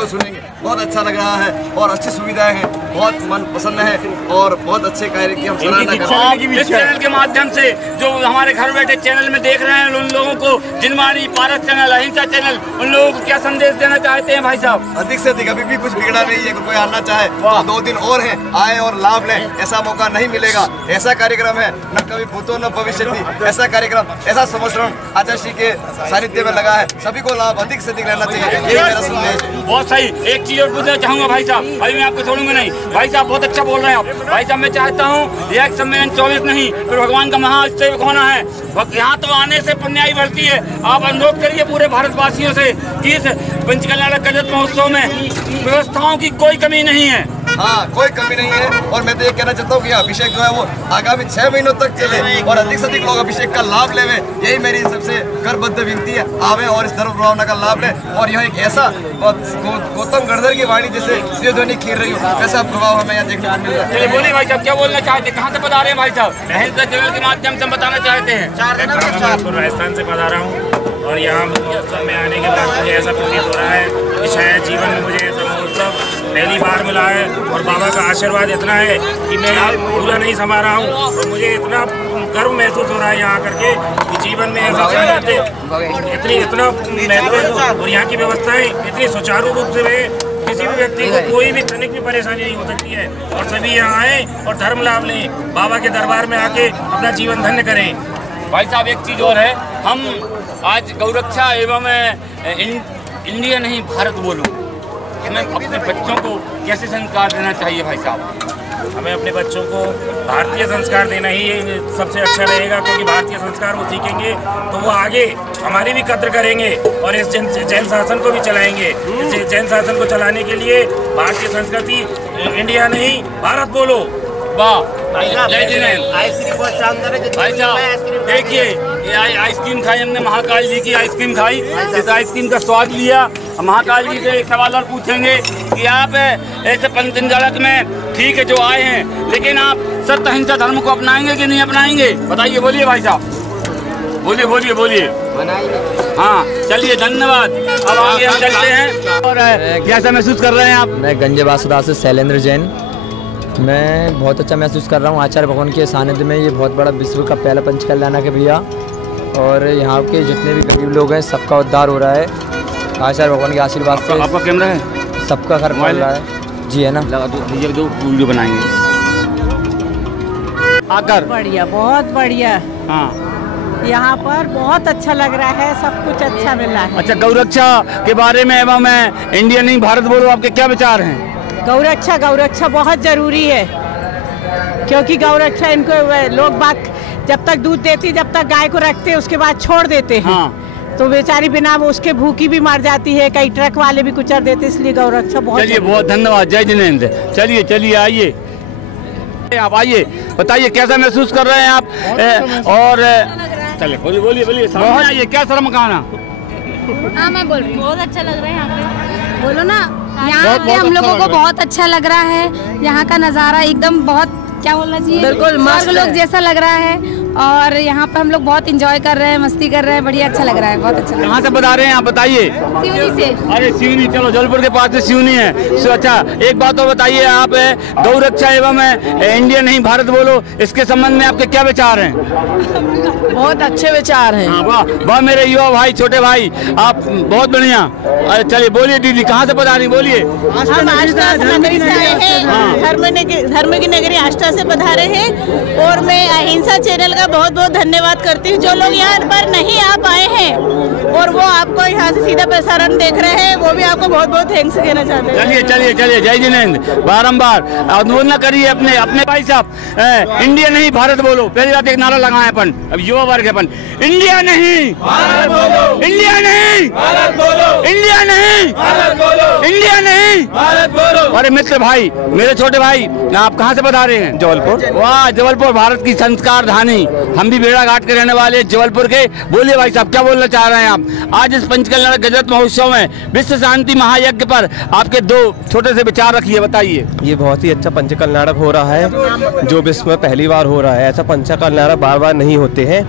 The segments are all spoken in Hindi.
को सुनेंगे। बहुत अच्छा लग रहा है और अच्छी सुविधाएं हैं, बहुत मन पसंद है और बहुत अच्छे कार्य की हम सराहना कर रहे हैं। इस चैनल के माध्यम से जो हमारे घर बैठे चैनल में देख रहे हैं उन लोगों को, जिनवाणी, पारस चैनल, अहिंसा चैनल, उन लोगों को क्या संदेश देना चाहते हैं भाई साहब? अधिक से अधिक, अभी भी कुछ बिगड़ा नहीं है। कोई आना चाहे तो 2 दिन और है, आए और लाभ लें। ऐसा मौका नहीं मिलेगा। ऐसा कार्यक्रम है न कभी भूतो न भविष्यति। ऐसा कार्यक्रम, ऐसा समस्रण आचार्य श्री के सानिध्य में लगा है। सभी को लाभ अधिक से अधिक लेना चाहिए, यही मेरा संदेश। बहुत सही। एक चीज और पूछना चाहूंगा भाई साहब, अभी मैं आपको छोड़ूंगा नहीं। भाई साहब बहुत अच्छा बोल रहे हैं आप। भाई साहब मैं चाहता हूँ एक सम्मेलन 24 नहीं फिर भगवान का महासेवक होना है। यहाँ तो आने से पुण्याई बढ़ती है। आप अनुरोध करिए पूरे भारतवासियों से कि इस पंचकल्याण गजत महोत्सव में व्यवस्थाओं की कोई कमी नहीं है। हाँ, कोई कमी नहीं है। और मैं तो ये कहना चाहता हूँ कि अभिषेक जो है वो आगामी 6 महीनों तक चले और अधिक से अधिक लोग अभिषेक का लाभ लेवे। यही मेरी सबसे करबद्ध विनती है। आवे और इस धर्म भावना का लाभ लें। और यह एक ऐसा गौतम गणधर की वाणी जैसे ध्वनि खीर रही हो, वैसा प्रभाव हमें यहाँ देखने को मिल रहा है। बोलिए भाई साहब, क्या बोलना चाहते हैं? कहाँ से पधारे हैं भाई साहब? अहिंसा चैनल के माध्यम से बताना चाहते हैं। राजस्थान से पधारा हूँ और यहाँ में आने के बाद मुझे ऐसा प्रतीत हो रहा है कि शायद जीवन में मुझे ऐसा महोत्सव पहली बार मिला है और बाबा का आशीर्वाद इतना है कि मैं भूला नहीं समा रहा हूँ। और मुझे इतना गर्व महसूस हो रहा है यहाँ करके कि जीवन में ऐसा इतना महत्व और यहाँ की व्यवस्थाएं इतनी सुचारू रूप से किसी भी व्यक्ति को कोई भी तनिक भी परेशानी नहीं हो सकती है। और सभी यहाँ आए और धर्म लाभ लें, बाबा के दरबार में आके अपना जीवन धन्य करें। भाई साहब एक चीज़ और है, हम आज गौरक्षा एवं इंडिया नहीं भारत बोलो, हमें अपने बच्चों को कैसे संस्कार देना चाहिए भाई साहब? हमें अपने बच्चों को भारतीय संस्कार देना ही सबसे अच्छा रहेगा, क्योंकि भारतीय संस्कार वो सीखेंगे तो वो आगे हमारी भी कद्र करेंगे और इस जैन शासन को भी चलाएंगे। इस जैन शासन को चलाने के लिए भारतीय संस्कृति, इंडिया नहीं भारत बोलो। वाह, जय जिनेंद्र। भाई साहब देखिए, ये आइसक्रीम खाई हमने, महाकाल जी की आइसक्रीम खाई। इस आइसक्रीम का स्वाद लिया। महाकाल जी से एक सवाल और पूछेंगे कि आप ऐसे पंचजलक में ठीक है जो आए हैं, लेकिन आप सत्य अहिंसा धर्म को अपनाएंगे कि नहीं अपनाएंगे? बताइए, बोलिए भाई साहब, बोलिए बोलिए बोलिए। हाँ चलिए, धन्यवाद। अब आगे हम चलते हैं। और कैसा महसूस कर रहे हैं आप? मैं गंजे बासुदा से शैलेंद्र जैन। मैं बहुत अच्छा महसूस कर रहा हूँ आचार्य भगवान के सानिध्य में। ये बहुत बड़ा विश्व का पहला पंचकल्याण है भैया, और यहाँ के जितने भी गरीब लोग हैं सबका उद्धार हो रहा है आचार्य भगवान के आशीर्वाद से। आपका कैमरा है? सबका घर मिल रहा है जी, है ना? लगा दो वीडियो बनाएंगे आकर। बढ़िया, बहुत बढ़िया। हाँ, यहाँ पर बहुत अच्छा लग रहा है, सब कुछ अच्छा मिल रहा है। अच्छा, गौरक्षा के बारे में एवं मैं इंडिया नहीं भारत बोलो, आपके क्या विचार हैं? गौरक्षा बहुत जरूरी है, क्योंकि गौरक्षा इनको लोग बाग जब तक दूध देती, जब तक गाय को रखते उसके बाद छोड़ देते हैं। हाँ। तो बेचारी बिना उसके भूखी भी मर जाती है, कई ट्रक वाले भी कुचल देते, इसलिए गौरक्षा बहुत। चलिए, बहुत धन्यवाद। जय जिनेंद्र। चलिए चलिए, आइए आप, आइए बताइए कैसा महसूस कर रहे हैं आप? और चलिए बोलिए बोलिए बोलिए, सामने आइए। क्या शर्म कहना? हाँ मैं बोल रही हूँ, बहुत अच्छा लग रहा है यहाँ पे। बोलो ना, यहाँ पे हम लोगों को बहुत अच्छा लग रहा है। यहाँ का नज़ारा एकदम बहुत, क्या बोलना चाहिए, बिल्कुल स्वर्ग लोग जैसा लग रहा है। और यहाँ पे हम लोग बहुत एंजॉय कर रहे हैं, मस्ती कर रहे हैं, बढ़िया अच्छा लग रहा है, बहुत अच्छा। कहाँ से बता रहे हैं आप, बताइए? सिवनी से। अरे सिवनी, चलो जबलपुर के पास से सिवनी है। अच्छा, एक बात और बताइए, आप गौरक्षा एवं इंडिया नहीं भारत बोलो, इसके संबंध में आपके क्या विचार हैं? बहुत अच्छे विचार हैं। वाह वाह, मेरे युवा भाई, छोटे भाई, आप बहुत बढ़िया। अरे चलिए बोलिए दीदी, कहाँ से बता रही, बोलिए? हम आष्टा नगरी से आए हैं, धर्म की नगरी आष्टा से पधारे हैं। और मैं अहिंसा चैनल का बहुत बहुत धन्यवाद करती हूँ। जो लोग यहाँ पर नहीं आ पाए हैं और वो आपको यहाँ से सीधा प्रसारण देख रहे हैं, वो भी आपको बहुत बहुत थैंक्स कहना चाहते हैं। चलिए चलिए चलिए, जय जिनेंद्र। बारम्बार अनुमोदन करिए अपने अपने भाई साहब। इंडिया नहीं भारत बोलो, पहली बात एक नारा लगाए अपन, अब युवा वर्ग अपन, इंडिया नहीं भारत बोलो, इंडिया नहीं भारत बोलो, इंडिया नहीं भारत बोलो, इंडिया नहीं भारत बोलो। अरे मित्र भाई, मेरे छोटे भाई, आप कहाँ से बता रहे हैं? जबलपुर। वाह, जबलपुर भारत की संस्कार धानी। हम भी बेड़ा घाट के रहने वाले जबलपुर के। बोलिए भाई साहब, क्या बोलना चाह रहे हैं आप? आज इस पंचकल्याण गजत महोत्सव में विश्व शांति महायज्ञ पर आपके दो छोटे से विचार रखिए, बताइए। ये बहुत ही अच्छा पंचकल्याण हो रहा है, जो विश्व में पहली बार हो रहा है। ऐसा पंचकल्याण बार बार नहीं होते हैं।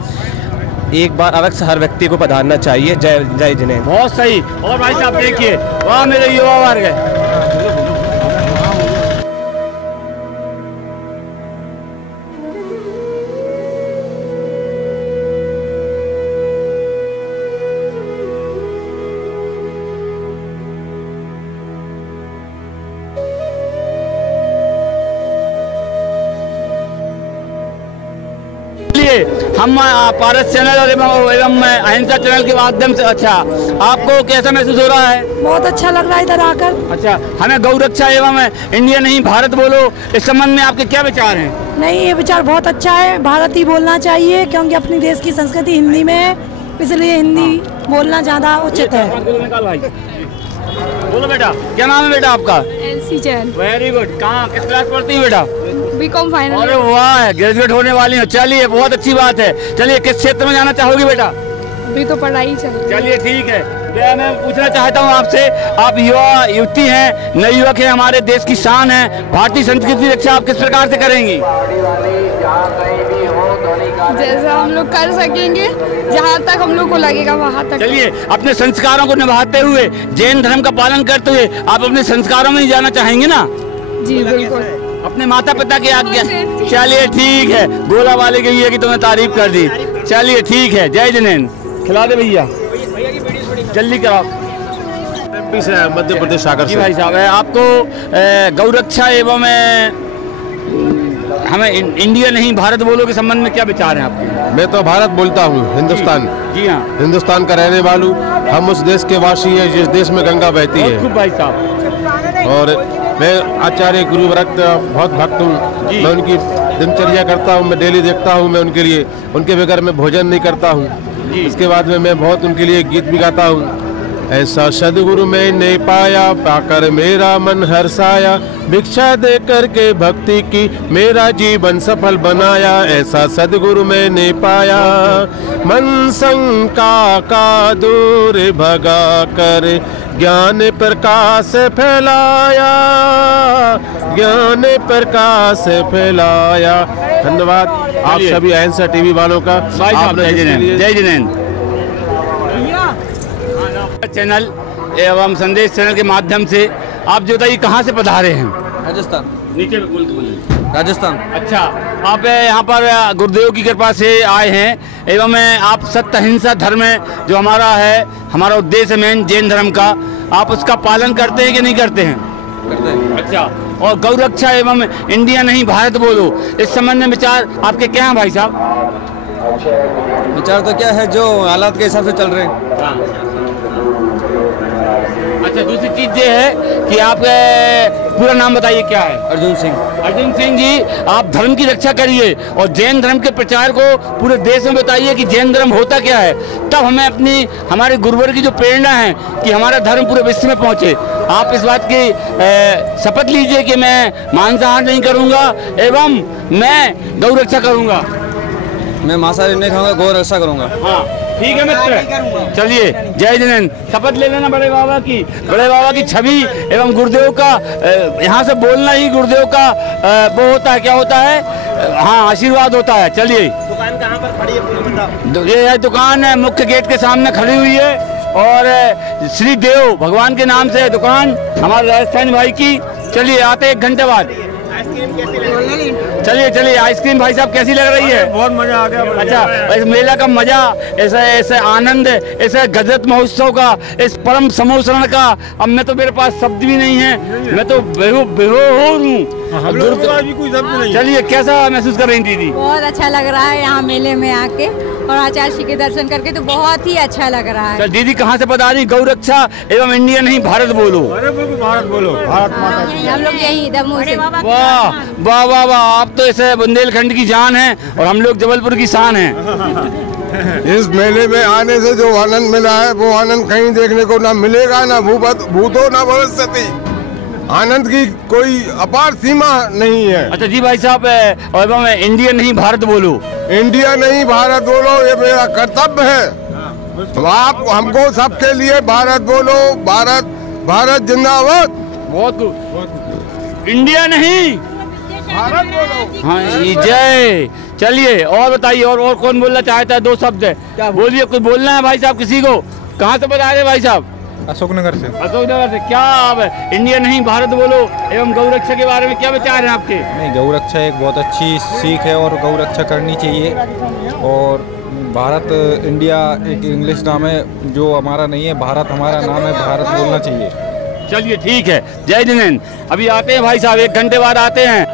एक बार अवश्य हर व्यक्ति को पधारना चाहिए। जय जय जिनेंद्र। बहुत सही। और भाई साहब देखिए, वाह मेरे युवा वर्ग है। हम पारस चैनल और एवं अहिंसा चैनल के माध्यम से, अच्छा आपको कैसा महसूस हो रहा है? बहुत अच्छा लग रहा है इधर आकर। अच्छा, हमें गौ रक्षा एवं इंडिया नहीं भारत बोलो, इस संबंध में आपके क्या विचार हैं? नहीं, ये विचार बहुत अच्छा है, भारत ही बोलना चाहिए क्योंकि अपनी देश की संस्कृति हिंदी में है, इसलिए हिंदी बोलना ज़्यादा उचित है। बोलो बेटा, क्या नाम है बेटा आपका? एलसी जैन। Very good. कहाँ, किस क्लास पढ़ती है बेटा? B Com final. अरे वाह, ग्रेजुएट होने वाली हो। चलिए बहुत अच्छी बात है। चलिए किस क्षेत्र में जाना चाहोगी बेटा? अभी तो पढ़ाई चल रही है। चलिए ठीक है। मैं पूछना चाहता हूँ आपसे, आप युवा युवती हैं, नए युवक हैं, हमारे देश की शान है, भारतीय संस्कृति रक्षा आप किस प्रकार से करेंगी? जैसा हम लोग कर सकेंगे, जहाँ तक हम लोग को लगेगा वहाँ तक। चलिए, अपने संस्कारों को निभाते हुए, जैन धर्म का पालन करते हुए आप अपने संस्कारों में ही जाना चाहेंगे ना? जी बिल्कुल, अपने माता पिता की आज्ञा। चलिए ठीक है, गोला वाले के लिए की तुमने तारीफ कर दी। चलिए ठीक है, जय जिनेंद्र। खिला दे भैया, जल्दी कराओ। मध्य प्रदेश सागर जी भाई साहब, आपको गौ रक्षा एवं हमें इंडिया नहीं भारत बोलो के संबंध में क्या विचार है आपके? मैं तो भारत बोलता हूँ, हिंदुस्तान। जी हाँ, हिंदुस्तान का रहने वालू, हम उस देश के वासी हैं जिस देश में गंगा बहती है। खूब भाई साहब। और मैं आचार्य गुरुव्रत बहुत भक्त हूँ, मैं उनकी दिनचर्या करता हूँ, मैं डेली देखता हूँ, मैं उनके लिए, उनके बगैर मैं भोजन नहीं करता हूँ। इसके बाद में मैं बहुत उनके लिए गीत भी गाता हूँ। ऐसा सदगुरु मैंने पाया, पाकर मेरा मन हर्षाया, भिक्षा दे करके भक्ति की मेरा जीवन सफल बनाया। ऐसा सदगुरु मैंने पाया, मन शंका का दूर भगा कर ज्ञान प्रकाश फैलाया, ज्ञान प्रकाश फैलाया। धन्यवाद आप सभी अहिंसा टीवी वालों का। जय जिनेंद्र। चैनल एवं संदेश चैनल के माध्यम से आप जो बताइए, कहाँ से पधारे हैं? राजस्थान। नीचे बोलिए। राजस्थान। अच्छा, आप यहाँ पर गुरुदेव की कृपा से आए हैं एवं आप सत्य अहिंसा धर्म जो हमारा है, हमारा उद्देश्य मेन जैन धर्म का, आप उसका पालन करते हैं कि नहीं करते हैं? करते हैं। अच्छा, और गौ रक्षा एवं इंडिया नहीं भारत बोलो, इस संबंध में विचार आपके क्या हैं भाई साहब? विचार तो क्या है, जो हालात के हिसाब से चल रहे हैं। अच्छा, दूसरी चीज ये है कि आप पूरा नाम बताइए क्या है? अर्जुन सिंह। अर्जुन सिंह जी, आप धर्म की रक्षा करिए और जैन धर्म के प्रचार को पूरे देश में बताइए कि जैन धर्म होता क्या है, तब हमें अपनी हमारे गुरुवर की जो प्रेरणा है कि हमारा धर्म पूरे विश्व में पहुंचे। आप इस बात की शपथ लीजिए कि मैं मांसाहार नहीं करूंगा एवं मैं गौ रक्षा करूंगा। मैं मांसाहारी नहीं खाऊंगा, गौ रक्षा करूंगा। हाँ ठीक है मित्र, चलिए जय जिनेंद्र। शपथ ले लेना बड़े बाबा की छवि एवं गुरुदेव का, यहाँ से बोलना ही गुरुदेव का वो होता है, क्या होता है, हाँ आशीर्वाद होता है। चलिए, दुकान कहाँ पर खड़ी है पूरी बताओ? ये दुकान है मुख्य गेट के सामने खड़ी हुई है और श्री देव भगवान के नाम से दुकान हमारे राजस्थान भाई की। चलिए, आते 1 घंटे बाद। चलिए आइसक्रीम भाई साहब कैसी लग रही है? बहुत मजा आ गया। अच्छा, इस मेला का मजा, ऐसे आनंद, ऐसे गजरत महोत्सव का, इस परम समोसरण का, अब मैं तो मेरे पास शब्द भी नहीं है, मैं तो बेहोश हूँ। चलिए, कैसा महसूस कर रही दीदी? बहुत अच्छा लग रहा है यहाँ मेले में आके और आचार्य जी के दर्शन करके, तो बहुत ही अच्छा लग रहा है। दीदी कहाँ से पधारी? गौ रक्षा एवं इंडिया नहीं भारत बोलो। भारत बोलो, भारत माता की। हम लोग यही दमोह से। वाह वाह वाह वाह, आप तो ऐसे बुंदेलखंड की जान है और हम लोग जबलपुर की शान है। इस मेले में आने से जो आनंद मिला है वो आनंद कहीं देखने को ना मिलेगा, ना भूतो ना भविष्यति। आनंद की कोई अपार सीमा नहीं है। अच्छा जी भाई साहब, और मैं इंडिया नहीं भारत बोलो। इंडिया नहीं भारत बोलो, ये मेरा कर्तव्य है। आप हमको सबके लिए भारत बोलो, भारत भारत जिंदाबाद। बहुत इंडिया नहीं भारत बोलो। हाँ, जय। चलिए और बताइए, और कौन बोलना चाहता है? 2 शब्द बोलिए, कुछ बोलना है भाई साहब किसी को? कहाँ से बता रहे भाई साहब? अशोकनगर से। अशोकनगर से। क्या आप इंडिया नहीं भारत बोलो एवं गौरक्षा के बारे में क्या विचार हैं आपके? नहीं, गौरक्षा एक बहुत अच्छी सीख है और गौरक्षा करनी चाहिए। और भारत इंडिया एक इंग्लिश नाम है, जो हमारा नहीं है। भारत हमारा नाम है, भारत बोलना चाहिए। चलिए ठीक है, जय जिनेंद्र। अभी आते हैं भाई साहब, 1 घंटे बाद आते हैं।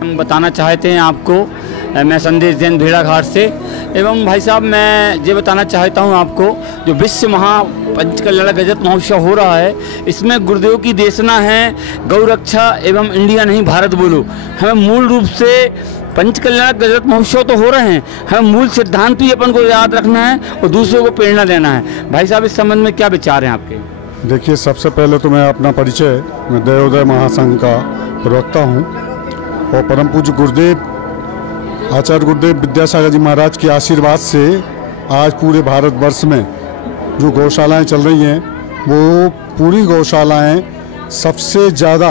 हम बताना चाहते हैं आपको, मैं संदेश जैन भेड़ाघाट से। एवं भाई साहब मैं ये बताना चाहता हूं आपको, जो विश्व महापंचकल्याण गजत महोत्सव हो रहा है, इसमें गुरुदेव की देशना है गौरक्षा एवं इंडिया नहीं भारत बोलो। हमें मूल रूप से पंचकल्याण गजत महोत्सव तो हो रहे हैं, हमें मूल सिद्धांत भी अपन को याद रखना है और दूसरों को प्रेरणा देना है। भाई साहब इस संबंध में क्या विचार हैं आपके? देखिए, सबसे पहले तो मैं अपना परिचय, मैं दयोदय महासंघ का प्रवक्ता हूँ और परम पूज्य गुरुदेव आचार्य गुरुदेव विद्यासागर जी महाराज के आशीर्वाद से आज पूरे भारतवर्ष में जो गौशालाएं चल रही हैं, वो पूरी गौशालाएं सबसे ज़्यादा,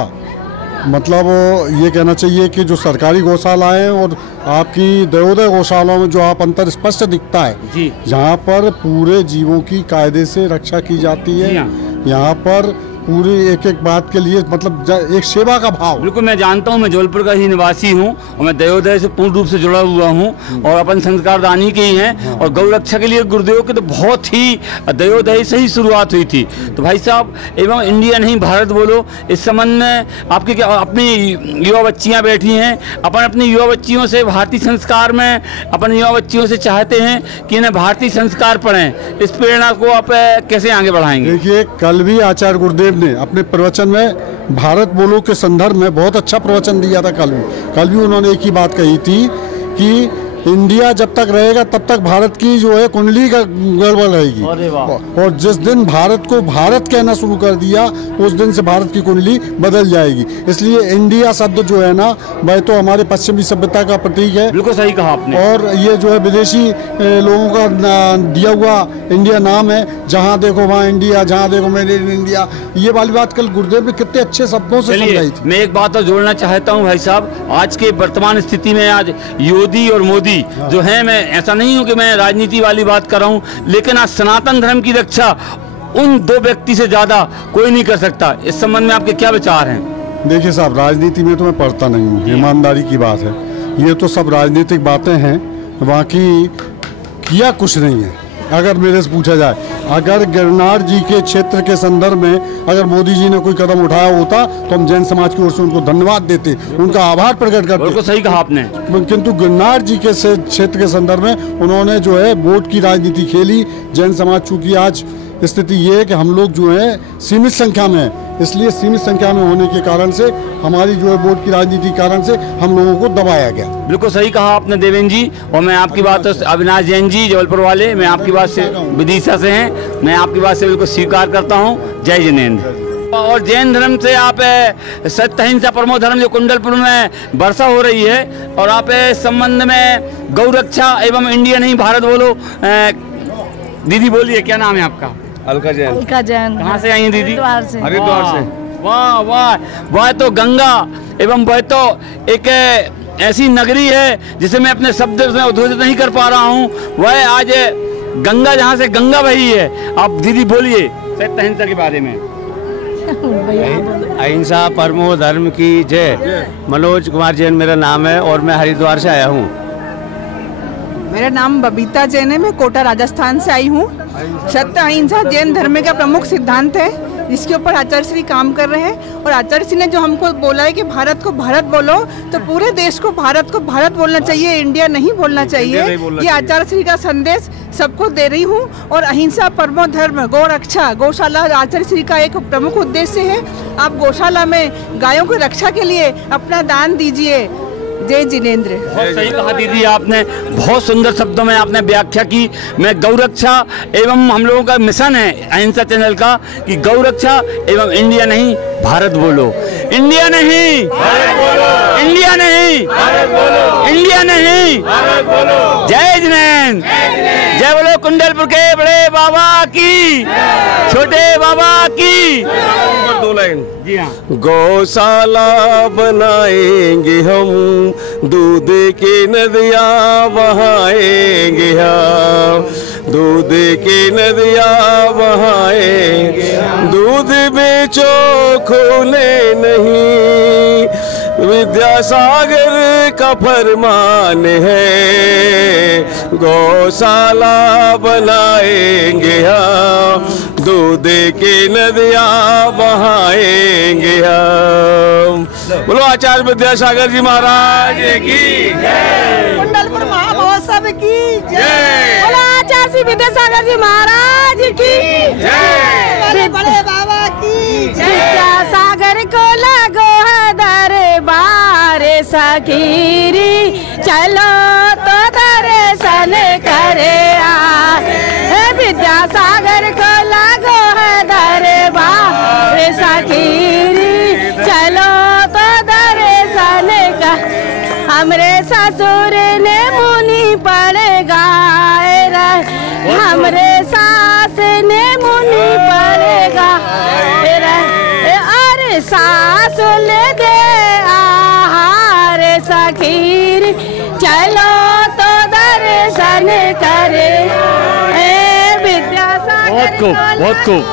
मतलब ये कहना चाहिए कि जो सरकारी गौशालाएं हैं और आपकी दयोदय गौशालाओं में जो आप अंतर स्पष्ट दिखता है जी, यहाँ पर पूरे जीवों की कायदे से रक्षा की जाती है। यहाँ पर पूरी एक एक बात के लिए मतलब एक सेवा का भाव। बिल्कुल, मैं जानता हूँ, मैं जबलपुर का ही निवासी हूँ और मैं दयोदय से पूर्ण रूप से जुड़ा हुआ हूँ और अपन संस्कारदानी के ही हैं। और गौरक्षा के लिए गुरुदेव के तो बहुत ही दयोदय से ही शुरुआत हुई थी। तो भाई साहब एवं इंडिया नहीं भारत बोलो, इस संबंध में आपके क्या, अपनी युवा बच्चियाँ बैठी हैं, अपन अपनी युवा बच्चियों से भारतीय संस्कार में, अपन युवा बच्चियों से चाहते हैं कि इन्हें भारतीय संस्कार पढ़ें। इस प्रेरणा को आप कैसे आगे बढ़ाएंगे? देखिए, कल भी आचार्य गुरुदेव ने अपने प्रवचन में भारत बोलो के संदर्भ में बहुत अच्छा प्रवचन दिया था। कल भी उन्होंने एक ही बात कही थी कि इंडिया जब तक रहेगा तब तक भारत की जो है कुंडली का गड़बड़ रहेगी, और जिस दिन भारत को भारत कहना शुरू कर दिया उस दिन से भारत की कुंडली बदल जाएगी। इसलिए इंडिया शब्द जो है ना, वह तो हमारे पश्चिमी सभ्यता का प्रतीक है। बिल्कुल सही कहा आपने। और ये जो है विदेशी लोगों का दिया हुआ इंडिया नाम है, जहाँ देखो वहाँ इंडिया, जहाँ देखो मेड इन इंडिया। ये वाली बात कल गुरुदेव ने कितने अच्छे शब्दों से समझाई थी। मैं एक बात और जोड़ना चाहता हूँ भाई साहब, आज के वर्तमान स्थिति में आज योगी और मोदी जो है, मैं ऐसा नहीं हूं कि मैं राजनीति वाली बात कर रहा हूं, लेकिन आज सनातन धर्म की रक्षा उन 2 व्यक्ति से ज्यादा कोई नहीं कर सकता। इस संबंध में आपके क्या विचार हैं? देखिए साहब, राजनीति में तो मैं पढ़ता नहीं हूँ, ईमानदारी की बात है। ये तो सब राजनीतिक बातें हैं, बाकी किया कुछ नहीं है। अगर मेरे से पूछा जाए, अगर गिरनार जी के क्षेत्र के संदर्भ में अगर मोदी जी ने कोई कदम उठाया होता तो हम जैन समाज की ओर से उनको धन्यवाद देते, उनका आभार प्रकट करते। बिल्कुल सही कहा आपने। किंतु गिरनार जी के क्षेत्र के संदर्भ में उन्होंने जो है वोट की राजनीति खेली। जैन समाज चूँकि आज स्थिति ये है कि हम लोग जो है सीमित संख्या में है, इसलिए सीमित संख्या में होने के कारण से हमारी जो है वोट की राजनीति के कारण से हम लोगों को दबाया गया। बिल्कुल सही कहा आपने देवेंद्र जी। और मैं आपकी बात, अविनाश जैन जी जबलपुर वाले, मैं आपकी बात से, विदिशा से हैं, मैं आपकी बात से बिल्कुल स्वीकार करता हूँ। जय जिनेंद्र। और जैन धर्म से आप सत्य अहिंसा परमो धर्म जो कुंडलपुर में वर्षा हो रही है, और आप इस संबंध में गौरक्षा एवं इंडिया नहीं भारत बोलो, दीदी बोलिए क्या नाम है आपका? अलका जैन। अलका जैन। कहाँ से आई हैं दीदी? हरिद्वार से। वाह वाह, वह तो गंगा एवं वह तो एक ऐसी नगरी है जिसे मैं अपने शब्द में उद्धृत नहीं कर पा रहा हूँ। वह आज गंगा जहाँ से गंगा बही है। आप दीदी बोलिए सत्य अहिंसा के बारे में। अहिंसा परमो धर्म की जय। मनोज कुमार जैन मेरा नाम है और मैं हरिद्वार से आया हूँ। मेरा नाम बबीता जैन है, मैं कोटा राजस्थान से आई हूँ। सत्य अहिंसा जैन धर्म का प्रमुख सिद्धांत है, जिसके ऊपर आचार्य श्री काम कर रहे हैं। और आचार्य श्री ने जो हमको बोला है कि भारत को भारत बोलो, तो पूरे देश को भारत बोलना चाहिए, इंडिया नहीं बोलना चाहिए। ये आचार्य श्री का संदेश सबको दे रही हूँ। और अहिंसा परमो धर्म, गौ रक्षा, गौशाला आचार्य श्री का एक प्रमुख उद्देश्य है। आप गौशाला में गायों की रक्षा के लिए अपना दान दीजिए, जय जिनेंद्र। बहुत सही कहा दीदी आपने, बहुत सुंदर शब्दों में आपने व्याख्या की। मैं गौरक्षा एवं हम लोगों का मिशन है अहिंसा चैनल का कि गौरक्षा एवं इंडिया नहीं भारत बोलो, इंडिया नहीं भारत बोलो, इंडिया नहीं भारत बोलो, इंडिया नहीं भारत बोलो। जय जिनेंद्र, जय बोलो कुंडलपुर के बड़े बाबा की, छोटे बाबा की। 2 लाइन। जी हाँ। गौशाला बनाएंगे हम, दूध की नदियाँ बहाएंगे हम, दूध की नदियाँ बहाएंगे, दूध बेचो खोले नहीं, विद्यासागर का फरमान है। गौशाला बनाएंगे हम, दूध की नदियाँ बहाएंगे हम। बोलो आचार्य विद्यासागर जी महाराज की जय, कुंडलपुर महामहोत्सव की जय, बोलो आचार्य विद्यासागर जी महाराज की जय, बड़े बाबा की जय। विद्यासागर को लगो है दरबार सखीरी, चलो तो दर्शन करे आए। विद्यासागर को लगो है दरबार सखीरी, चलो तो दर्शन कर। हमरे ससुर ने मुनि पड़ गाए, हमरे सास ने मुनि पड़ गाए, अरे सास ले दे आहार सखीर, चलो तो दर्शन करे। विद्यासागर बहुत खूब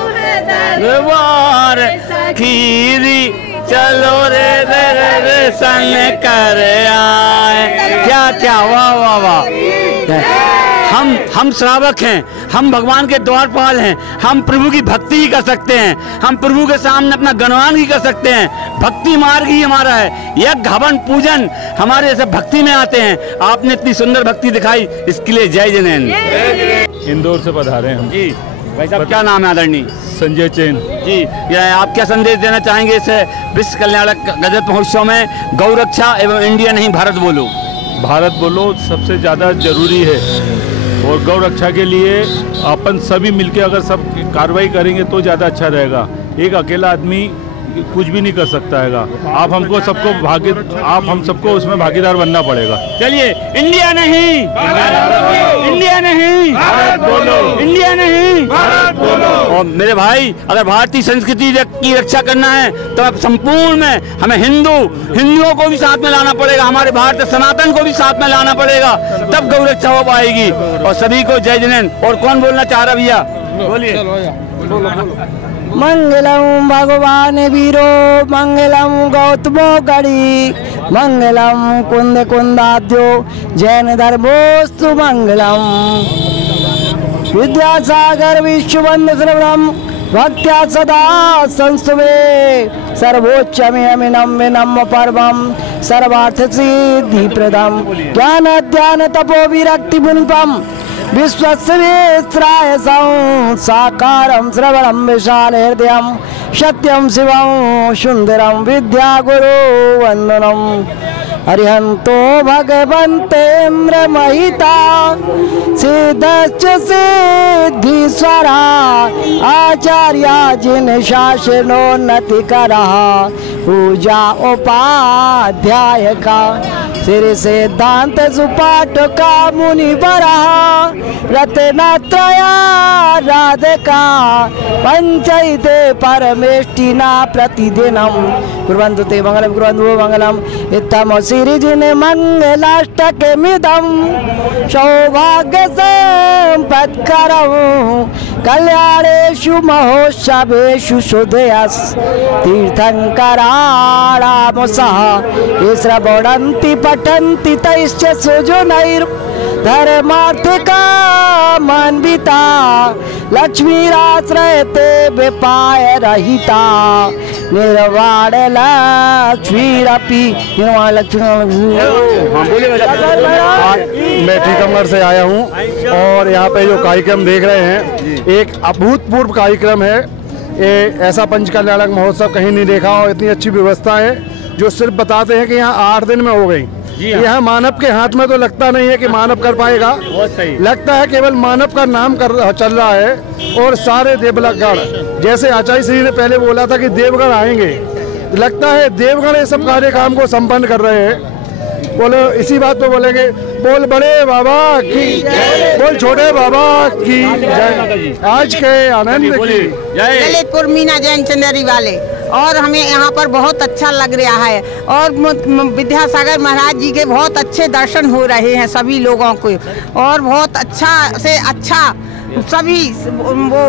खीरी, चलो रे दर्शन कर आए। क्या क्या, वाह वाह वाह। हम श्रावक हैं, हम भगवान के द्वारपाल हैं, हम प्रभु की भक्ति ही कर सकते हैं, हम प्रभु के सामने अपना गुणगान ही कर सकते हैं। भक्ति मार्ग ही हमारा है, यज्ञ हवन पूजन हमारे ऐसे भक्ति में आते हैं। आपने इतनी सुंदर भक्ति दिखाई, इसके लिए जय जिनेंद्र। इंदौर से पधारे हैं हम। जी भाई साहब, क्या नाम है आदरणीय? संजय चैन जी। आप क्या संदेश देना चाहेंगे इस विश्व कल्याणक रजत महोत्सव में गौरक्षा एवं इंडिया नहीं भारत बोलो? भारत बोलो सबसे ज़्यादा जरूरी है और गौ रक्षा के लिए अपन सभी मिलके अगर सब कार्रवाई करेंगे तो ज़्यादा अच्छा रहेगा। एक अकेला आदमी कुछ भी नहीं कर सकता है। आप हम सबको उसमें भागीदार बनना पड़ेगा। चलिए, इंडिया नहीं इंडिया नहीं भारत बोलो, इंडिया नहीं भारत बोलो। और मेरे भाई, अगर भारतीय संस्कृति की रक्षा करना है तो अब संपूर्ण में हमें हिंदुओं को भी साथ में लाना पड़ेगा, हमारे भारत सनातन को भी साथ में लाना पड़ेगा, तब गौ रक्षा हो पाएगी। और सभी को जय जिनेंद्र। और कौन बोलना चाह रहा भैया? बोलिए। मंगलम भगवान वीरो, मंगलम गौतमो गढ़ी, मंगलम कुंद कुंदाद्यो, जैन धर्मोस्तु मंगलम। विद्यासागर विश्ववंद श्रवणम, भक्त्या सदा संस्तुवे, सर्वोच्चमेमिनं विनम्र परमं, सर्वार्थ सिद्धि प्रदम। ज्ञान ध्यान तपो विरक्ति पुनिपम, विश्वस्त्राय साकारं श्रवणं विशाल हृदयं, सत्यं शिवं सुंदरं विद्या गुरु वंदनम। अरिहंतो भगवन्तेन्द्र महिता, सिद्धश्च सिद्धीश्वरा, आचार्या जिन शासनोन्नति करा, पूजा उपाध्याय का, श्री सिद्धांत सुपाठ का मुनिवरा, रत्नत्रया राधिका, पंचैते परमेष्टिना प्रतिदिनम, कुर्वन्तु ते मंगलम कुर्वन्तु मंगलम। इत्थम श्रीजिने मंगलाष्टकमिदं, सौभाग्य संपत्करं, कल्याणेषु महोत्सवेषु शुद्धयस्, तीर्थंकराणां सह ये श्रवणन्ति पठन्ति तैश्च सुजनैर्, धर्मार्थिका मान्विता, लक्ष्मीराश्रयते विपाय रहिता, निर्वाण लक्ष्मीरपि निर्वाण लक्ष्मी। मैं टीकमगढ़ से आया हूँ और यहाँ पे जो कार्यक्रम देख रहे हैं, एक अभूतपूर्व कार्यक्रम है। ये ऐसा पंच कल्याणक महोत्सव कहीं नहीं देखा और इतनी अच्छी व्यवस्था है जो सिर्फ बताते हैं कि यहाँ 8 दिन में हो गई। यह मानव के हाथ में तो लगता नहीं है कि मानव कर पाएगा, लगता है केवल मानव का नाम चल रहा है। और सारे देवगढ़, जैसे आचार्य श्री ने पहले बोला था कि देवगढ़ आएंगे, लगता है देवगढ़ ये सब कार्य काम को संपन्न कर रहे हैं। बोलो इसी बात पे बोलेंगे, बोल बड़े बाबा की बोल छोटे बाबा की जय। आज के आनंद की जय। ललितपुर मीना जैन चंदेरी वाले, और हमें यहाँ पर बहुत अच्छा लग रहा है। और विद्यासागर महाराज जी के बहुत अच्छे दर्शन हो रहे हैं सभी लोगों को, और बहुत अच्छा से अच्छा सभी वो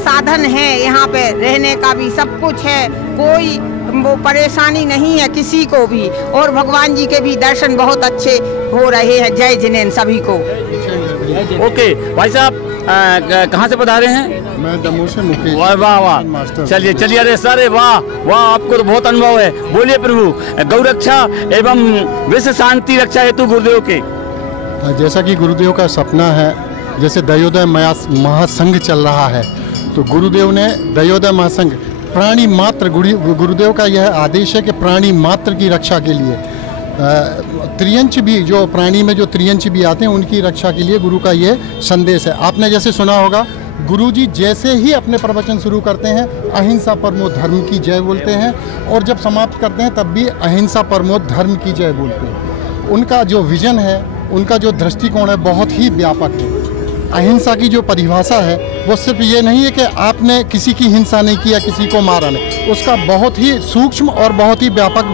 साधन है यहाँ पे, रहने का भी सब कुछ है, कोई वो परेशानी नहीं है किसी को भी। और भगवान जी के भी दर्शन बहुत अच्छे हो रहे हैं। जय जिनेन्द्र सभी को। ओके भाई साहब, कहाँ से पधारे हैं? मैं दमोह से मुकेश। वाह वाह वाह, चलिए चलिए, अरे सारे वाह वाह, आपको तो बहुत अनुभव है। बोलिए प्रभु, गौरक्षा एवं विश्व शांति रक्षा हेतु गुरुदेव के। जैसा कि गुरुदेव का सपना है, जैसे दयोदय महासंघ चल रहा है, तो गुरुदेव ने दयोदय महासंघ प्राणी मात्र, गुरुदेव का यह आदेश है कि प्राणी मात्र की रक्षा के लिए त्रियंच भी, जो प्राणी में जो त्रियंच भी आते हैं उनकी रक्षा के लिए गुरु का ये संदेश है। आपने जैसे सुना होगा, गुरुजी जैसे ही अपने प्रवचन शुरू करते हैं अहिंसा परमो धर्म की जय बोलते हैं, और जब समाप्त करते हैं तब भी अहिंसा परमो धर्म की जय बोलते हैं। उनका जो विजन है, उनका जो दृष्टिकोण है, बहुत ही व्यापक है। अहिंसा की जो परिभाषा है वो सिर्फ ये नहीं है कि आपने किसी की हिंसा नहीं किया, किसी को मारा नहीं, उसका बहुत ही सूक्ष्म और बहुत ही व्यापक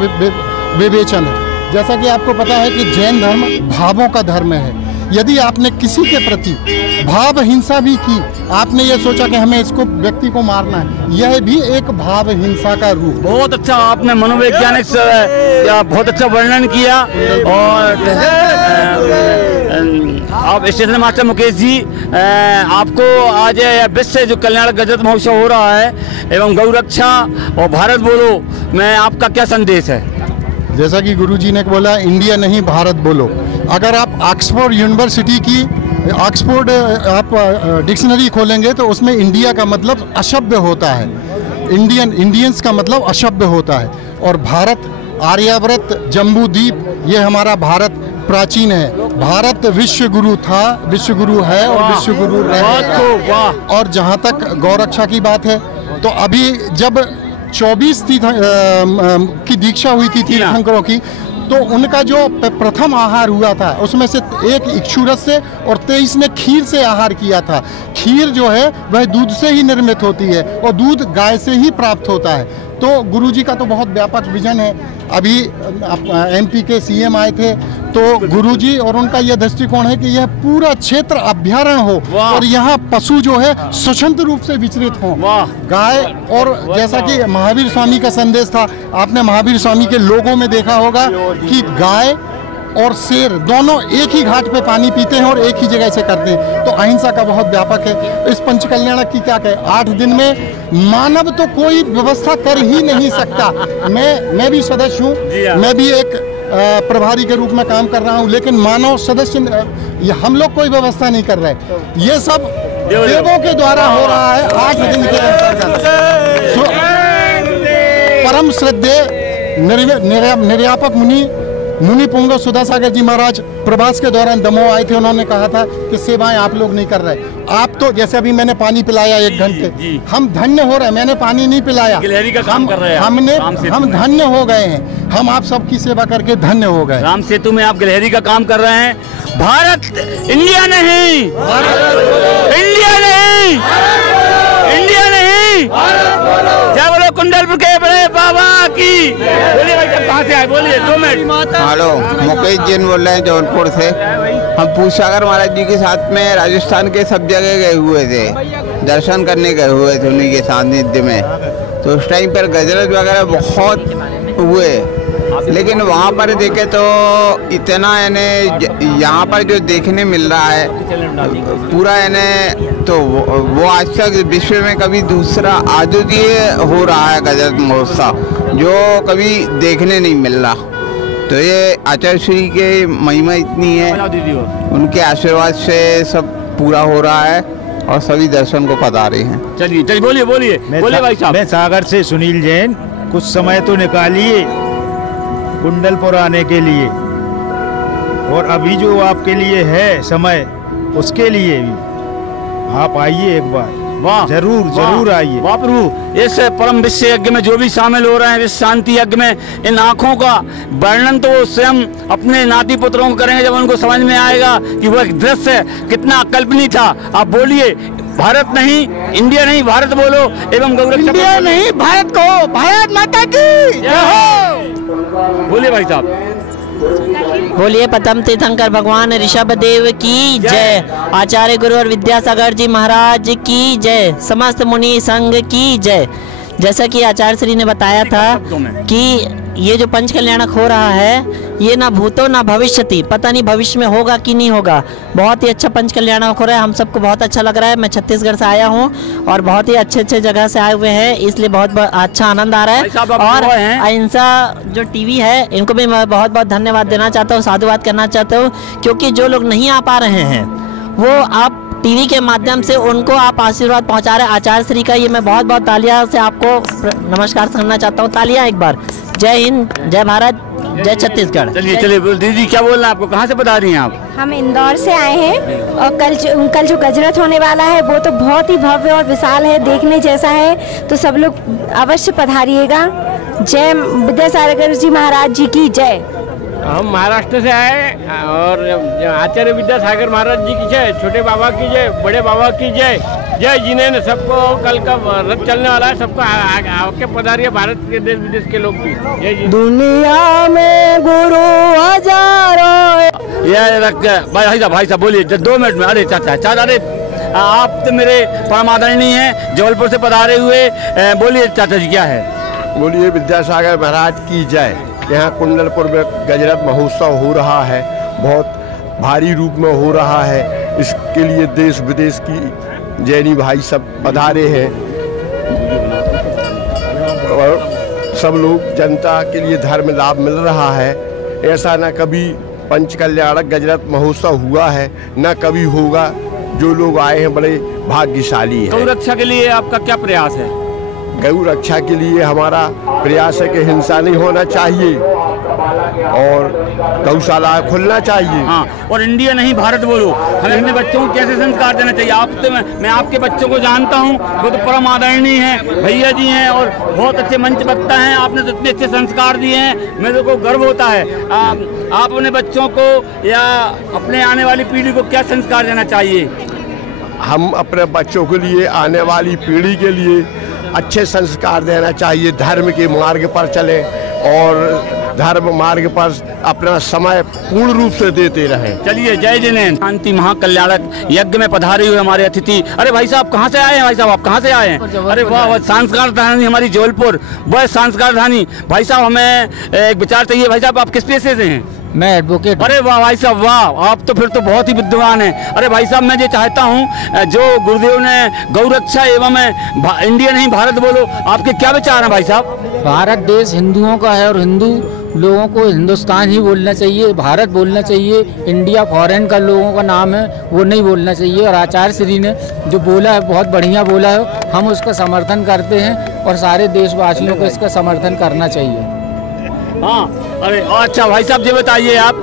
विवेचन है। जैसा कि आपको पता है कि जैन धर्म भावों का धर्म है। यदि आपने किसी के प्रति भाव हिंसा भी की, आपने ये सोचा कि हमें इसको व्यक्ति को मारना है, यह भी एक भाव हिंसा का रूप। बहुत अच्छा आपने मनोवैज्ञानिक बहुत अच्छा वर्णन किया। और आप स्टेशन मास्टर मुकेश जी, आपको आज विश्व जो कल्याण गजत महोत्सव हो रहा है एवं गौरक्षा और भारत बोलो में आपका क्या संदेश है? जैसा कि गुरुजी ने बोला, इंडिया नहीं भारत बोलो। अगर आप ऑक्सफोर्ड यूनिवर्सिटी की ऑक्सफोर्ड आप डिक्शनरी खोलेंगे तो उसमें इंडिया का मतलब अशब्द होता है, इंडियंस का मतलब अशब्द होता है। और भारत, आर्यावर्त, जम्बू द्वीप, ये हमारा भारत प्राचीन है। भारत विश्व गुरु था, विश्व गुरु है और विश्व गुरु रहेगा। और जहाँ तक गौरक्षा की बात है, तो अभी जब 24 की दीक्षा हुई थी तीर्थंकरों की, तो उनका जो प्रथम आहार हुआ था उसमें से एक इक्षुरस से और 23 ने खीर से आहार किया था। खीर जो है वह दूध से ही निर्मित होती है और दूध गाय से ही प्राप्त होता है। तो गुरुजी का तो बहुत व्यापक विजन है। अभी एमपी के सीएम आए थे, तो गुरुजी और उनका यह दृष्टिकोण है कि यह पूरा क्षेत्र अभ्यारण्य हो और यहाँ पशु जो है स्वतंत्र रूप से विचरित हो। गाय, और जैसा कि महावीर स्वामी का संदेश था, आपने महावीर स्वामी के लोगों में देखा होगा कि गाय और शेर दोनों एक ही घाट पे पानी पीते हैं और एक ही जगह से करते हैं। तो अहिंसा का बहुत व्यापक है। इस पंचकल्याण की क्या कहे, 8 दिन में मानव तो कोई व्यवस्था कर ही नहीं सकता। मैं भी सदस्य हूँ, मैं भी एक प्रभारी के रूप में काम कर रहा हूँ, लेकिन मानव सदस्य हम लोग कोई व्यवस्था नहीं कर रहे। ये सब देवों के द्वारा हो रहा है। 8 दिन के अंतर्गत परम श्रद्धेय निर्यापक मुनि पुंगव सुधासागर जी महाराज प्रवास के दौरान दमोह आए थे। उन्होंने कहा था कि सेवाएं आप लोग नहीं कर रहे। आप तो जैसे अभी मैंने पानी पिलाया 1 घंटे, हम धन्य हो रहे हैं। मैंने पानी नहीं पिलाया, हम धन्य हो गए हैं। हम आप सबकी सेवा करके धन्य हो गए। राम सेतु में आप गिलहरी का काम कर रहे हैं। भारत इंडिया नहीं, इंडिया नहीं, इंडिया नहीं। जय बोलो कुंडलपुर के बड़े बाबा की। बोलिए भाई साहब, कहाँ से आए? बोलिए 2 मिनट। हेलो, मुकेश जैन बोल रहे हैं जौनपुर से। हम पूछसागर महाराज जी के साथ में राजस्थान के सब जगह गए हुए थे, दर्शन करने गए हुए थे उन्हीं के सानिध्य में। तो उस टाइम पर गजरत वगैरह बहुत हुए, लेकिन वहाँ पर देखे तो इतना यानी यहाँ पर जो देखने मिल रहा है पूरा यानी, तो वो आज तक विश्व में कभी दूसरा अद्वितीय हो रहा है गजरत महोत्सव, जो कभी देखने नहीं मिल रहा। तो ये आचार्य श्री के महिमा इतनी है, उनके आशीर्वाद से सब पूरा हो रहा है और सभी दर्शन को पधारे हैं। चलिए चलिए, बोलिए बोलिए बोलिए भाई साहब। मैं सागर से सुनील जैन। कुछ समय तो निकालिए कुंडलपुर आने के लिए, और अभी जो आपके लिए है समय, उसके लिए भी आप आइए एक बार, वाह, जरूर आइए। वाह प्रभु, इस परम विश्व यज्ञ में जो भी शामिल हो रहे हैं, इस शांति यज्ञ में, इन आँखों का वर्णन तो वो स्वयं अपने नाती पुत्रों को करेंगे जब उनको समझ में आएगा कि वह दृश्य कितना अकल्पनीय था। आप बोलिए, भारत नहीं, इंडिया नहीं, भारत बोलो एवं गौरक्षा। इंडिया नहीं, भारत कहो, भारत माता की जय हो। बोलिए भाई साहब। बोलिए प्रथम तीर्थंकर भगवान ऋषभ देव की जय, आचार्य गुरु और विद्यासागर जी महाराज की जय, समस्त मुनि संघ की जय। जैसा कि आचार्य श्री ने बताया था कि ये जो पंच कल्याणक हो रहा है, ये ना भूतो ना भविष्यति, पता नहीं भविष्य में होगा कि नहीं होगा। बहुत ही अच्छा पंच कल्याणक हो रहा है, हम सबको बहुत अच्छा लग रहा है। मैं छत्तीसगढ़ से आया हूँ और बहुत ही अच्छे जगह से आए हुए हैं, इसलिए बहुत अच्छा आनंद आ रहा है। और अहिंसा जो टीवी है, इनको भी मैं बहुत बहुत धन्यवाद देना चाहता हूँ, साधुवाद करना चाहता हूँ, क्योंकि जो लोग नहीं आ पा रहे हैं वो आप टीवी के माध्यम से उनको आप आशीर्वाद पहुंचा रहे हैं। आचार्य श्री का ये मैं बहुत बहुत तालियां से आपको नमस्कार करना चाहता हूँ। तालियां एक बार। जय हिंद, जय भारत, जय छत्तीसगढ़। चलिए दीदी, क्या बोलना है आपको, कहाँ से बता रही हैं आप? हम इंदौर से आए हैं और कल जो गजरत होने वाला है वो तो बहुत ही भव्य और विशाल है, देखने जैसा है, तो सब लोग अवश्य पधारिएगा। जय विद्यासागर जी महाराज जी की जय। हम महाराष्ट्र से आए और आचार्य विद्यासागर महाराज जी की जय, छोटे बाबा की जय, बड़े बाबा की जय। जय जिन्हें सबको कल का रथ चलने वाला है, सबको आके पधारिए, भारत के देश विदेश के लोग भी। जय जी। दुनिया में गुरु हजारों। ये भाई साहब बोलिए 2 मिनट में। अरे चाचा, अरे आप तो मेरे परम आदरणीय हैं, जबलपुर से पधारे हुए। बोलिए चाचा जी, क्या है? बोलिए विद्यासागर महाराज की जय। यहाँ कुंडलपुर में गजरत महोत्सव हो रहा है, बहुत भारी रूप में हो रहा है। इसके लिए देश विदेश की जैनी भाई सब पधारे हैं और सब लोग जनता के लिए धर्म लाभ मिल रहा है। ऐसा न कभी पंच कल्याणक गजरत महोत्सव हुआ है, न कभी होगा। जो लोग आए हैं बड़े भाग्यशाली हैं। गौ रक्षा के लिए आपका क्या प्रयास है? गौ रक्षा के लिए हमारा प्रयास है कि हिंसा नहीं होना चाहिए और गौशाला खुलना चाहिए। हाँ, और इंडिया नहीं भारत बोलो। हमें अपने बच्चों को कैसे संस्कार देना चाहिए? आप तो मैं आपके बच्चों को जानता हूँ, वो तो परम आदरणीय हैं, भैया जी हैं और बहुत अच्छे मंच वक्ता हैं। आपने तो इतने अच्छे संस्कार दिए हैं, मेरे को गर्व होता है। आप अपने बच्चों को या अपने आने वाली पीढ़ी को क्या संस्कार देना चाहिए? हम अपने बच्चों के लिए, आने वाली पीढ़ी के लिए अच्छे संस्कार देना चाहिए। धर्म के मार्ग पर चले और धर्म मार्ग पर अपना समय पूर्ण रूप से देते रहें। चलिए, जय जिनेन्द्र। शांति महाकल्याणक यज्ञ में पधारे हुए हमारे अतिथि। अरे भाई साहब, कहाँ से आए हैं? भाई साहब, आप कहाँ से आए हैं? अरे वाह, संस्कार धानी हमारी जबलपुर, वह संस्कार धानी। भाई साहब, हमें एक विचार चाहिए। भाई साहब, आप किस पेशे से हैं? मैं एडवोकेट। अरे वाह भाई साहब, वाह, आप तो फिर तो बहुत ही विद्वान हैं। अरे भाई साहब, मैं ये चाहता हूँ, जो गुरुदेव ने गौ रक्षा एवं इंडिया नहीं भारत बोलो, आपके क्या विचार हैं भाई साहब? भारत देश हिंदुओं का है और हिंदू लोगों को हिंदुस्तान ही बोलना चाहिए, भारत बोलना चाहिए। इंडिया फॉरेन का लोगों का नाम है, वो नहीं बोलना चाहिए। और आचार्य श्री ने जो बोला है बहुत बढ़िया बोला है, हम उसका समर्थन करते हैं और सारे देशवासियों को इसका समर्थन करना चाहिए। हाँ, अरे अच्छा भाई साहब, ये बताइए आप,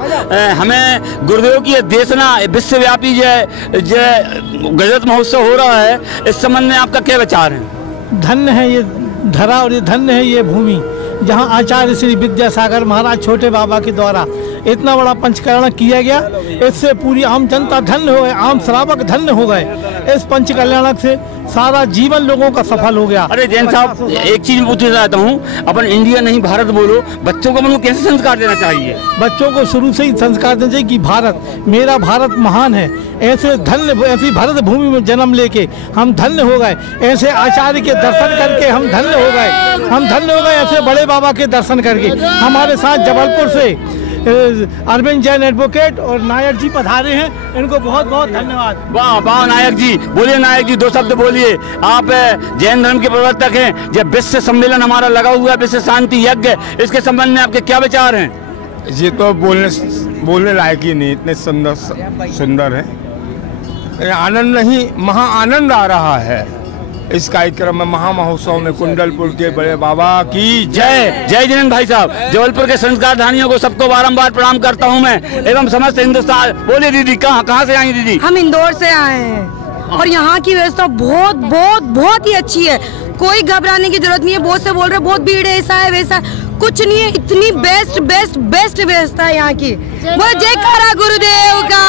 हमें गुरुदेव की देशना विश्वव्यापी जो गजरत महोत्सव हो रहा है, इस संबंध में आपका क्या विचार है? धन्य है ये धरा और ये धन्य है ये भूमि, जहाँ आचार्य श्री विद्यासागर महाराज छोटे बाबा के द्वारा इतना बड़ा पंचकल्याण किया गया। इससे पूरी आम जनता धन्य हो गए, आम श्रावक धन्य हो गए। इस पंच कल्याणक से सारा जीवन लोगों का सफल हो गया। अरे जैन साहब, एक चीज पूछना चाहता हूँ, अपन इंडिया नहीं भारत बोलो, बच्चों को मतलब कैसे संस्कार देना चाहिए? बच्चों को शुरू से ही संस्कार देना चाहिए कि भारत, मेरा भारत महान है। ऐसे ऐसी भारत भूमि में जन्म लेके हम धन्य हो गए। ऐसे आचार्य के दर्शन करके हम धन्य हो गए। हम धन्य हो गए ऐसे बड़े बाबा के दर्शन करके। हमारे साथ जबलपुर से अरविंद जैन एडवोकेट और नायक जी पधारे हैं, इनको बहुत बहुत धन्यवाद। वाह वाह, नायक जी बोलिए। नायक जी, 2 शब्द बोलिए। आप जैन धर्म के प्रवर्तक हैं। जब विश्व सम्मेलन हमारा लगा हुआ है, विश्व शांति यज्ञ, इसके संबंध में आपके क्या विचार हैं? ये तो बोलने लायक ही नहीं, इतने सुंदर है। आनंद नहीं, महा आनंद आ रहा है। इस कार्यक्रम में महामहोत्सव में कुंडलपुर के बड़े बाबा की जय। जय जिनेंद्र भाई साहब। जबलपुर के संस्कार धानियों को सबको बारंबार प्रणाम करता हूं मैं एवं समस्त हिंदुस्तान। बोलिए दीदी, कहाँ से आई दीदी? हम इंदौर से आए हैं और यहाँ की व्यवस्था बहुत बहुत बहुत ही अच्छी है। कोई घबराने की जरूरत नहीं है। बहुत से बोल रहे बहुत भीड़ है, ऐसा है वैसा, कुछ नहीं है। इतनी बेस्ट बेस्ट बेस्ट व्यवस्था है यहाँ की। जयकारा गुरुदेव का।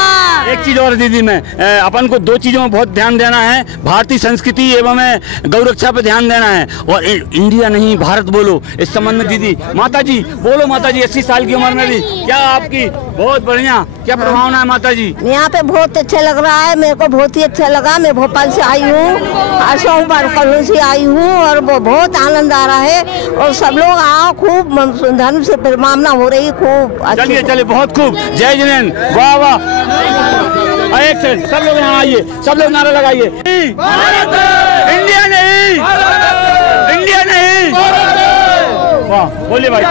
एक चीज और दीदी, मैं अपन को दो चीजों में बहुत ध्यान देना है, भारतीय संस्कृति एवं गौरक्षा पे ध्यान देना है और इंडिया नहीं भारत बोलो। इस संबंध में दीदी, माता जी बोलो। माता जी 80 साल की उम्र में भी क्या आपकी बहुत बढ़िया क्या प्रभावना है माता जी? यहाँ पे बहुत अच्छा लग रहा है, मेरे को बहुत ही अच्छा लगा। मैं भोपाल से आई हूँ, कल से आई हूँ और वो बहुत आनंद आ रहा है और सब लोग आओ, खूब धर्म से परिमामना हो रही, खूब। चलिए चलिए, बहुत खूब। जय जिनेंद्र, वाह वाह। एक सेकंड, सब लोग यहाँ आइए, सब लोग नारा लगाइए। इंडिया नहीं, इंडिया नहीं। वाह, बोलिए भाई।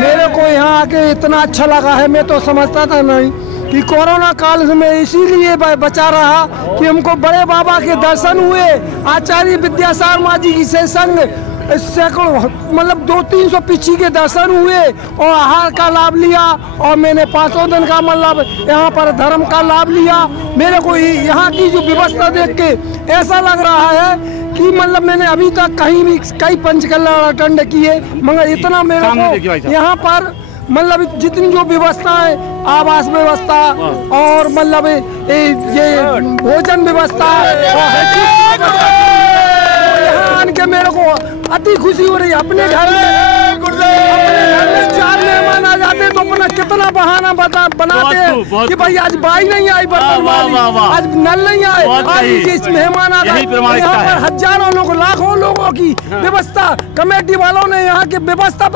मेरे को यहाँ आके इतना अच्छा लगा है, मैं तो समझता था नहीं कि कोरोना काल में इसीलिए बचा रहा कि हमको बड़े बाबा के दर्शन हुए, आचार्य विद्यासागर माँ जी से संग सैकड़ों मतलब 200-300 पिछी के दर्शन हुए और आहार का लाभ लिया और मैंने 5 दिन का मतलब यहाँ पर धर्म का लाभ लिया। मेरे को यहाँ की जो व्यवस्था देख के ऐसा लग रहा है कि मतलब मैंने अभी तक कहीं भी कई पंचकल्याण अटेंड किए, मगर इतना मेरे को यहाँ पर मतलब जितनी जो व्यवस्था है, आवास व्यवस्था और मतलब ये भोजन व्यवस्था के मेरे को अति खुशी हो रही है। अपने घर में 4 मेहमान आ जाते तो अपना कितना बहाना बनाते हैं कि भाई आज बाई नहीं आई, बर्तन वाली, आज नल नहीं आए, आज मेहमान आ गए। यहाँ पर हजारों लोग, लाखों लोगों की व्यवस्था कमेटी वालों ने यहाँ की व्यवस्था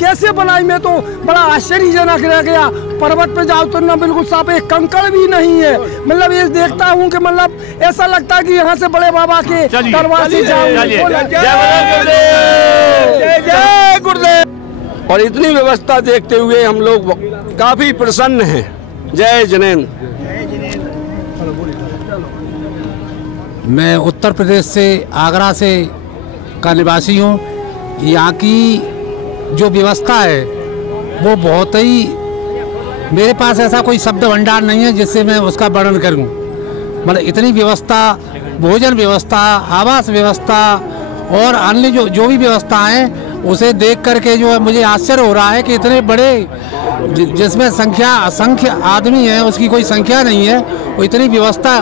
कैसे बनाई, मैं तो बड़ा आश्चर्यजनक रह गया। पर्वत पे जाओ तो ना बिल्कुल साफ, एक कंकड़ भी नहीं है। मतलब ये देखता हूँ कि मतलब ऐसा लगता है कि यहाँ से बड़े बाबा के दरबार से जाऊँ। जय गुरुदेव। और इतनी व्यवस्था देखते हुए हम लोग काफी प्रसन्न हैं। जय जिनेंद्र। मैं उत्तर प्रदेश से, आगरा से का निवासी हूँ। यहाँ की जो व्यवस्था है वो बहुत ही, मेरे पास ऐसा कोई शब्द भंडार नहीं है जिससे मैं उसका वर्णन करूँ। मतलब इतनी व्यवस्था, भोजन व्यवस्था, आवास व्यवस्था और अन्य जो भी व्यवस्था है, उसे देख करके जो है मुझे आश्चर्य हो रहा है कि इतने बड़े, जिसमें असंख्य आदमी हैं, उसकी कोई संख्या नहीं है, वो इतनी व्यवस्था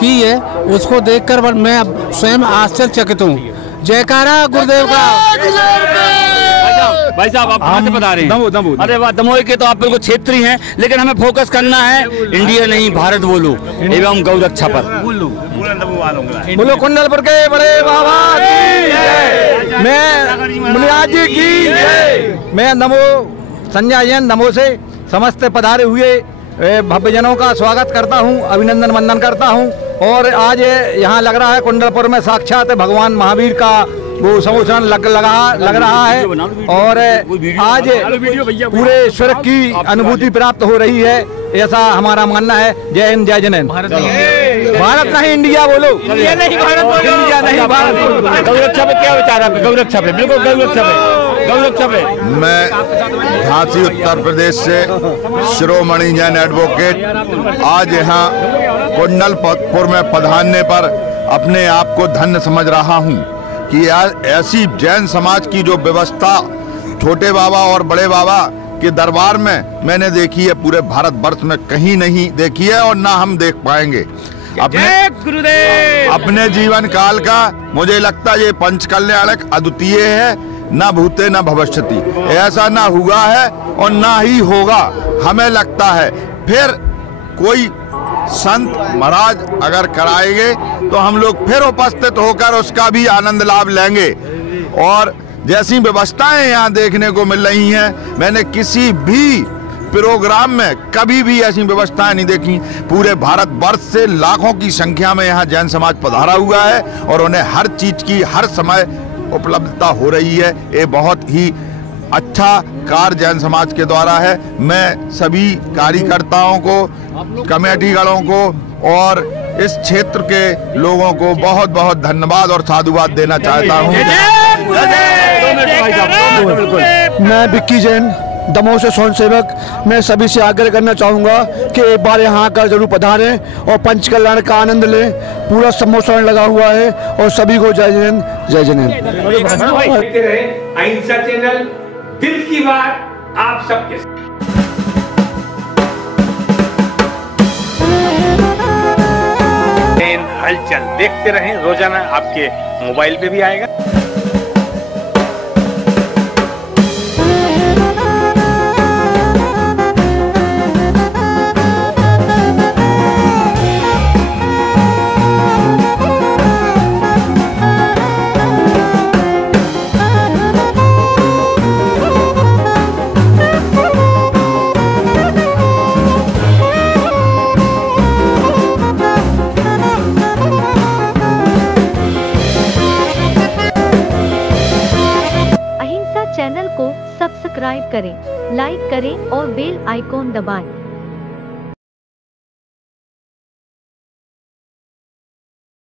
की है, उसको देखकर मैं स्वयं आश्चर्यचकित हूँ। जयकारा गुरुदेव का। भाई साहब, आप कहाँ से बता रहे हैं? दमोह। अरे वाह, दमोह के तो आप बिल्कुल क्षेत्रीय हैं, लेकिन हमें फोकस करना है इंडिया नहीं भारत बोलो एवं गौरक्षा पर। बोलो कुंडलपुर के बड़े बाबा की जय। मैं मुनियाद जी की जय। मैं दमोह संजय जैन, दमोह से समस्त पधारे हुए भव्यजनों का स्वागत करता हूं, अभिनंदन वंदन करता हूं। और आज यहाँ लग रहा है कुंडलपुर में साक्षात भगवान महावीर का वो समोचन लग रहा है और आज पूरे स्वर्ग की अनुभूति प्राप्त हो रही है, ऐसा हमारा मानना है। जय हिंद, जय जिनेंद्र। भारत नहीं इंडिया बोलो। इंडिया नहीं भारत बोलो। इंडिया नहीं भारत बोलो। गौरक्षा पे क्या विचार है? गौरक्षा पे, बिल्कुल गौरक्षा पे। मैं झांसी उत्तर प्रदेश से शिरोमणि जैन एडवोकेट आज यहाँ कुंडलपुर में पधारने पर अपने आप को धन्य समझ रहा हूँ कि ऐसी जैन समाज की जो व्यवस्था छोटे बाबा और बड़े बाबा के दरबार में मैंने देखी है, पूरे भारतवर्ष में कहीं नहीं देखी है और ना हम देख पाएंगे। अपने जीवन काल का मुझे लगता है ये पंचकल्याणक अद्वितीय है, ना भूते ना भविष्यति। ऐसा ना हुआ है और ना ही होगा, हमें लगता है। फिर कोई संत महाराज अगर कराएंगे तो हम लोग फिर उपस्थित होकर उसका भी आनंद लाभ लेंगे। और जैसी व्यवस्थाएं यहाँ देखने को मिल रही हैं, मैंने किसी भी प्रोग्राम में कभी भी ऐसी व्यवस्थाएं नहीं देखी। पूरे भारतवर्ष से लाखों की संख्या में यहाँ जैन समाज पधारा हुआ है और उन्हें हर चीज की हर समय उपलब्धता हो रही है। ये बहुत ही अच्छा कार्य जैन समाज के द्वारा है। मैं सभी कार्यकर्ताओं को, कमेटीगणों को और इस क्षेत्र के लोगों को बहुत बहुत धन्यवाद और साधुवाद देना चाहता हूँ। मैं विक्की जैन, दमोह से स्वयं सेवक, मैं सभी से आग्रह करना चाहूँगा कि एक बार यहाँ आकर जरूर पधारें और पंच कल्याण का आनंद लें। पूरा सम्मोहन लगा हुआ है और सभी को जय जैन, जय जैन। देखते रहे अहिंसा चैनल, दिल की बात आप सबके साथ। हलचल देखते रहें, रोजाना आपके मोबाइल पे भी आएगा। चैनल को सब्सक्राइब करें, लाइक करें और बेल आइकॉन दबाएं।